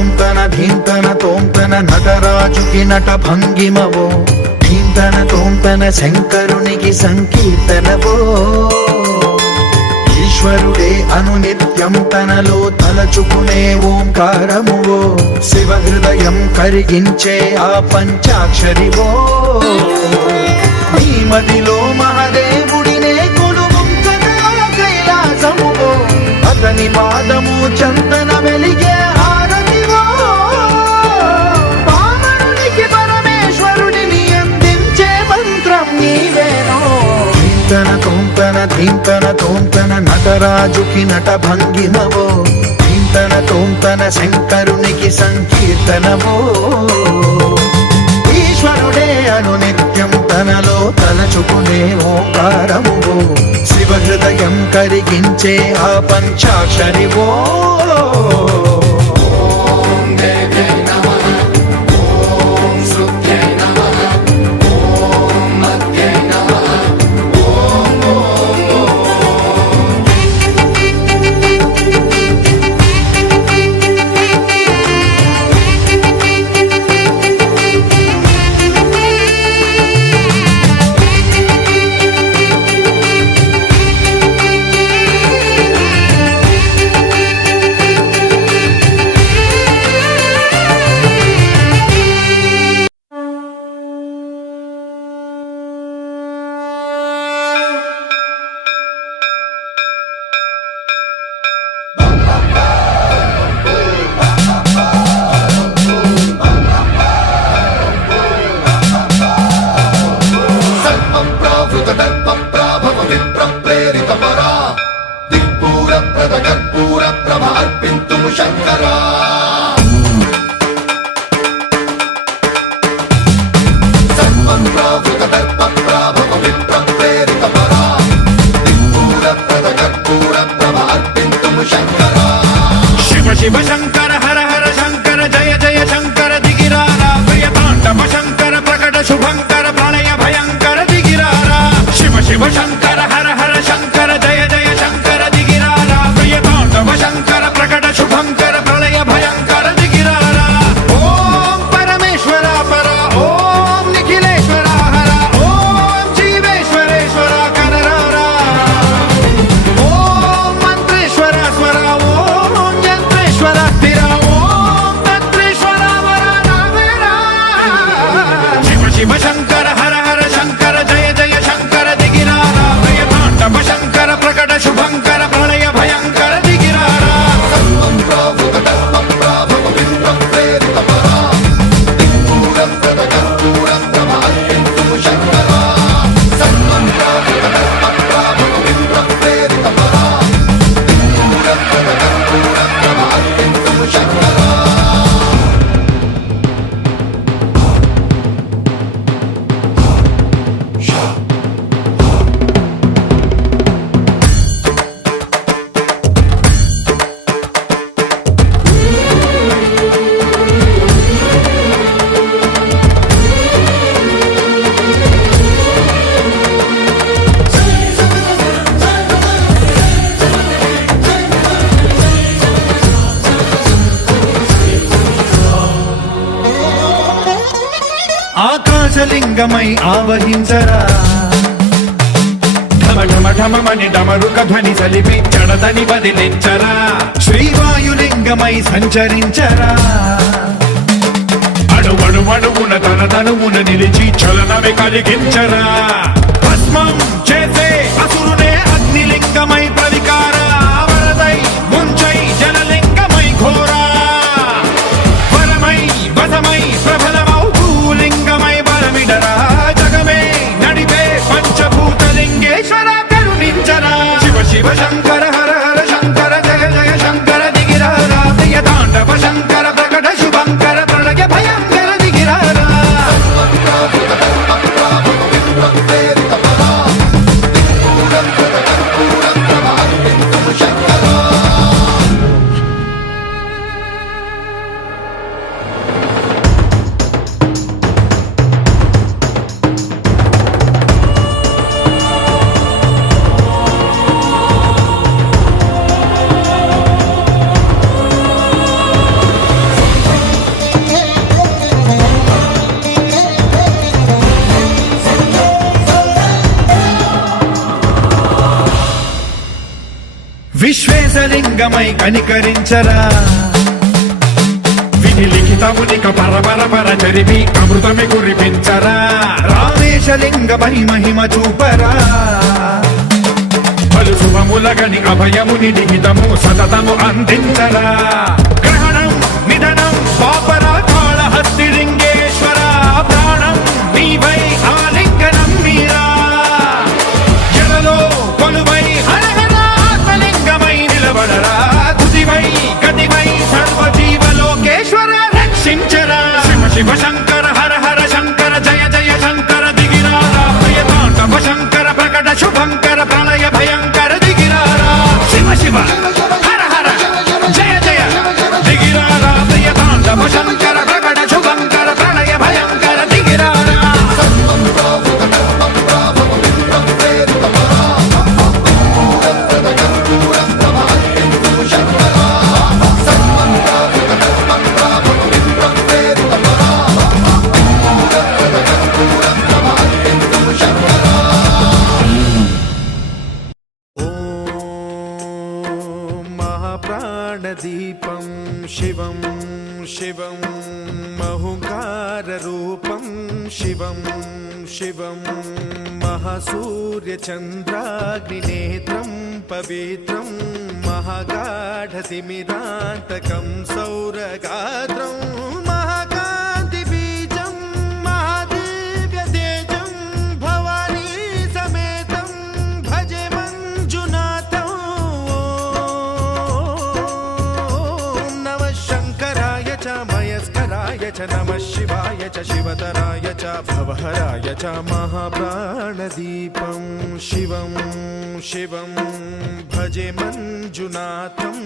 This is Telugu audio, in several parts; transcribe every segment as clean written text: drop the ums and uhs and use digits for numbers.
తోంతన ధీంతన తోంతన నటరాజుకి నట భంగిమవో, ధీంతన తోంతన శంకరునికి సంకీర్తనవో. ఈశ్వరుడే అనునిత్యం తనలో తలచుకునే ఓంకారమువో, శివ హృదయం కరిగించే ఆ పంచాక్షరివో. నీ మదిలో మహాదేవుడినే కొలువుంకగా కైలాసమువో, అతని పాదము చందన వెలిగే హారతివో. పామరునికి పరమేశ్వరుడిని అందించే మంత్రం నీవేనో. ధీంతన తోంతన ధీంతన తోంతన నటరాజుకి నట భంగిమవో, ధీంతన తోంతన శంకరునికి సంకీర్తనవో. ఈశ్వరుడే అనునిత్యం తనలో తలచుకునే ఓంకారమువో, శివ హృదయం కరిగించే ఆ పంచాక్షరివో. శివ శంకర హర హర శంకర జయ జయ శంకర దిగిరారా, ప్రియతాండవ శంకర ప్రకట శుభంకర ప్రళయ భయంకర దిగిరారా. శివ శివ శంకర హర హర శంకర జయ జయ శంకర దిగిరారా, ప్రియతాండవ శంకర ప్రకట శుభంకర ప్రళయ భయంకర దిగిరారా. ఓం పరమేశ్వర పర, ఓం నిఖిలేశ్వర హర, ఓం జీవేశ్వరేశ్వర కరరారా. ఓం మంత్రేశ్వర స్వర, ఓం యంత్రేశ్వర స్థిర, ఓం తంత్రేశ్వర వర నావేరా. శివ శివ శంకర హర హర శంకర జయ జయ శంకర దిగిరారా, ప్రియతాండవ శంకర ప్రకట శుభంకర ప్రళయ భయంకర దిగిరారా. ఆకాశలింగమై ఆవహించరా, ఢమ ఢమ ఢమమని డమరుక ధ్వని సలిపి జడదని వదిలించరా. శ్రీవాయులింగమై సంచరించరా, అణువణువున తన తనువున నిలిచి చలనమే కలిగించరా. భస్మం చేసే అసురునే అగ్నిలింగమై ప్రవికారా, వరదై ముంచై జలలింగమై ఘోరా. వరమై వసమై ప్రబలమౌ భూలింగమై బలమిడరా, జగమే నడిపే పంచభూతలింగేశ్వర కరుణించరా. శివ శివ శంకర హర హర శంకర జయ జయ శంకర దిగిరారా, ప్రియతాండవ శంకర ప్రకట శుభంకర ప్రళయ భయంకర దిగిరారా. విశ్వేశలింగమై కనికరించరా విధి లిఖితమునిక పరపర చరిపి అమృతమి కురిపించరా రామేశలింగమై మహిమ చూపరా పలు శుభములగని అభయముని లిఖితము సతతము అందించరా గ్రహణం నిధనం పాపరా కాళహస్తి లింగేశ్వర ప్రాణం నీవై ఆలింగనం మీరా జలలో కొలువై హరహర ఆత్మలింగమై నిలబడరా తుదివై గతివై సర్వజీవలోకేశ్వర రక్షించరా శివ శివ శంకర హర హర శంకర జయ జయ శంకర దిగిరారా ప్రియతాండవ శంకర ప్రకట శుభంకర ప్రళయ భయంకర దిగిరారా శివ శివ హర హర జయ జయ దిగిరారా ప్రియతాండవ శంకర ప్రకట శుభంకర ప్రళయ భయంకర దిగిరారా ప్రాణదీపం శివం శివం మహుంకారరూపం శివం శివం మహాసూర్యచంద్రాగ్నినేత్రం పవిత్రం మహాగాఢతిమిరాంతకం సౌరగాత్రం మహాకాంతిబీజం మహాదివ్యతేజం భవానీ సమేతం భజే మంజునాథం మయస్కరాయ చ నమః శివాయ చ శివతరాయ చ భవహరాయ చ మహాప్రాణదీపం శివం శివం భజే మంజునాథం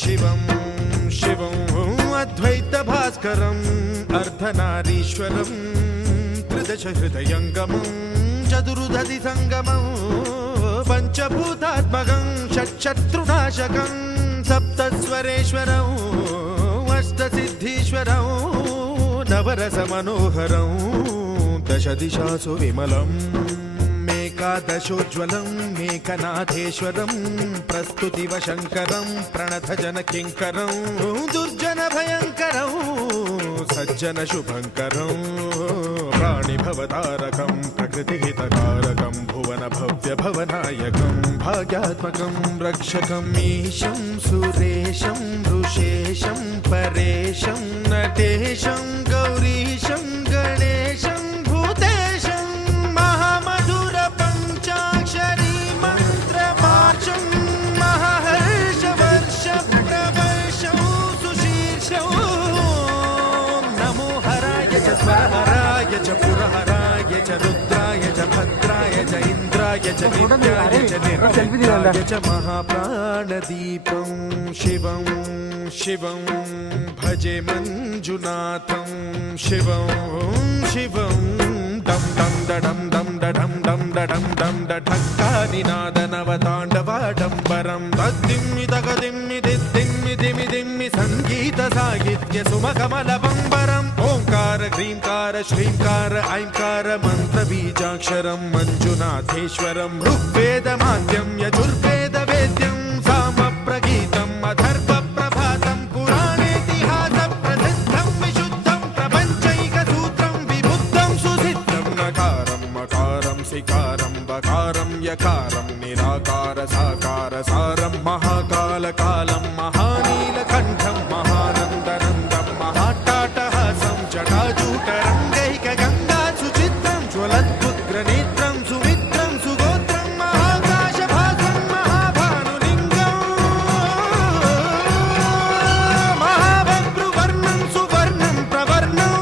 శివం శివం అద్వైత భాస్కరం అర్ధనారీశ్వరం త్రిదశ హృదయంగమం చతురుదధి సంగమం పంచభూతాత్మకం షట్శత్రునాశకం సప్తస్వరేశ్వరం అష్టసిద్ధీశ్వరం నవరస మనోహరం దశ దిశాసు విమలం మేకాదశోజ్వలం మేకనాథేశ్వరం ప్రస్తుతివ శంకరం ప్రణత జన కింకరం దుర్జన భయంకరం సజ్జన శుభంకరం ప్రాణిభవతారకం ప్రకృతిహితకారకం భువన భవ్య భవనాయకం భాగ్యాత్మకం రక్షకం ఈశం సురేశం ఋషేశం పరేశం నటేశం గౌరీశం గణేశం భూతేశం మహామధుర పంచాక్షరీ మంత్రమార్చం మహాహర్షవర్ష ప్రవర్షం సుశీర్షం నమో హరాయ చ స్వరహరాయ చ పురహరాయ చ రుద్రాయ చ భద్రాయ చ ఇంద్రాయ చ నిత్యాయ చ నిర్విఘ్నాయ చ మహాప్రాణదీపం శివం శివం భజే మంజునాథం శివం శివం డం డం దడం డం దడం డం దడం డం దఢక్కానినాద నవతాండవాడంబరం తద్దిమ్మి తగదిమ్మి దిద్దిమ్మి దిమి దిమ్మి సంగీత సాహిత్య సుమకమల బంబరం ఓంకార హ్రీంకార శ్రీంకార ఐంకార మంత్ర బీజాక్షరం మంజునాథేశ్వరం ఋగ్వేద మాద్యం యజుర్వేద వేద్యం సామ ప్రగీతం అధర్వ ప్రభాతం పురాణేతిహాస ప్రసిద్ధం విశుద్ధం ప్రపంచైక సూత్రం విబుద్ధం సుసిద్ధం నకారం మకారం సికారం బకారం యకారం నిరాకార సాకార సారం మహాకాల కాలం మహానీలకంఠం మహానందనందం మహాటాటహాసం జటాజూటరంగైక గంగా సుచిత్రం జ్వలద్భుగ్రనేత్రం సుమిత్రం సుగోత్రం మహాకాశభాసం మహాభానులింగం మహాభద్రువర్ణం సువర్ణం ప్రవర్ణం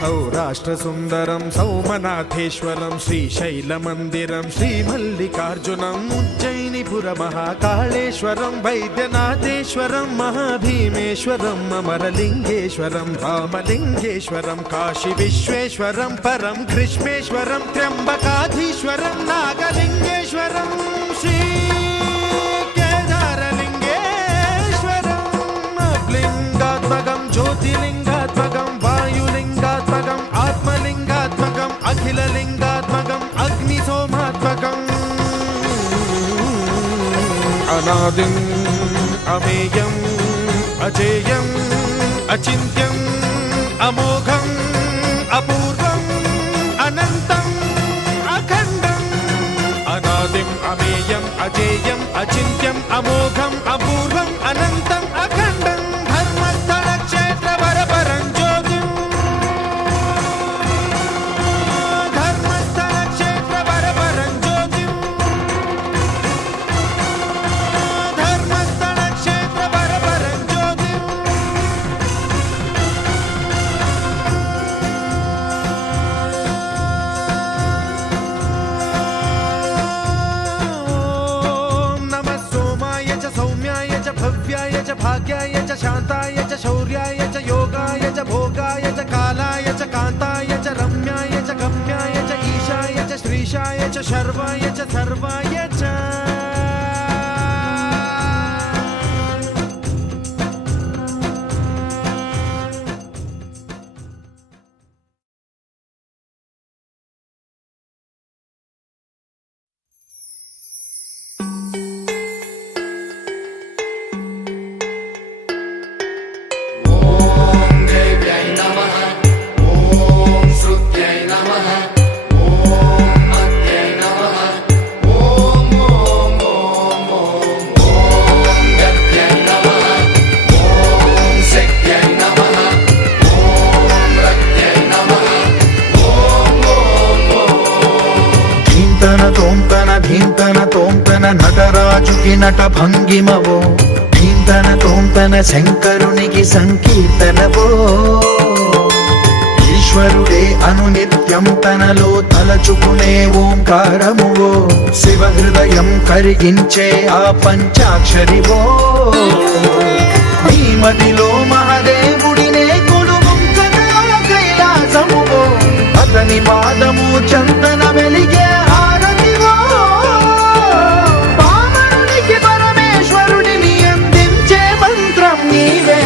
సౌరాష్ట్ర సుందరం సౌమనాథేశ్వరం శ్రీశైలమందిరం శ్రీమల్లికార్జునం ఉజ్జయినిపుర మహాకాళేశ్వరం వైద్యనాథేశ్వరం మహాభీమేశ్వరం అమరలింగేశ్వరం రామలింగేశ్వరం కాశీ విశ్వేశ్వరం పరం కృష్ణేశ్వరం త్ర్యంబకాధీశ్వరం నాగలింగేశ్వరం శ్రీ కేదారలింగేశ్వరం లింగాత్మకం జ్యోతిలింగాత్మకం వాయులింగాత్మకం ఆత్మలింగాత్మకం అఖిలలింగాత్మకం అగ్నిసోమాత్మకం అనాదిం అమేయం అజేయం అచింత్యం అమోఘం అపూర్వం అనంతం అఖండం. అనాదిం అమేయం అజేయం అచింత్యం అమోఘం అపూర్వం అనంతం అఖండం. ధర్మస్థల క్షేత్ర వరపరం జ్యోతిం. ధర్మస్థల క్షేత్ర వరపరం జ్యోతిం. ధర్మస్థల క్షేత్ర వరపరం జ్యోతిం. ఓం నమః సోమాయ చ సౌమ్యాయ చ భవ్యాయ చ భాగ్యాయ చ శాంతాయ చ శౌర్యాయ చ యోగాయ చ భోగాయ చ కాలాయ చ కాంతాయ చ రమ్యాయ చ గమ్యాయ చ ఈశాయ చ శ్రీశాయ చ శర్వాయ చ సర్వాయ చ. ధీంతన తోంతన ధీంతన తోంతన నటరాజుకి నట భంగిమవో. ధీంతన తోంతన శంకరునికి సంకీర్తనవో. ఈశ్వరుడే అనునిత్యం తనలో తలచుకునే ఓంకారమువో. శివ హృదయం కరిగించే ఆ పంచాక్షరివో. నీ మదిలో మహాదేవుడినే కొలువుంచగా కైలాసమువో. అతని పాదము చందన వెలిగే హారతివో. పామరునికి పరమేశ్వరుడిని అందించే మంత్రం నీవే.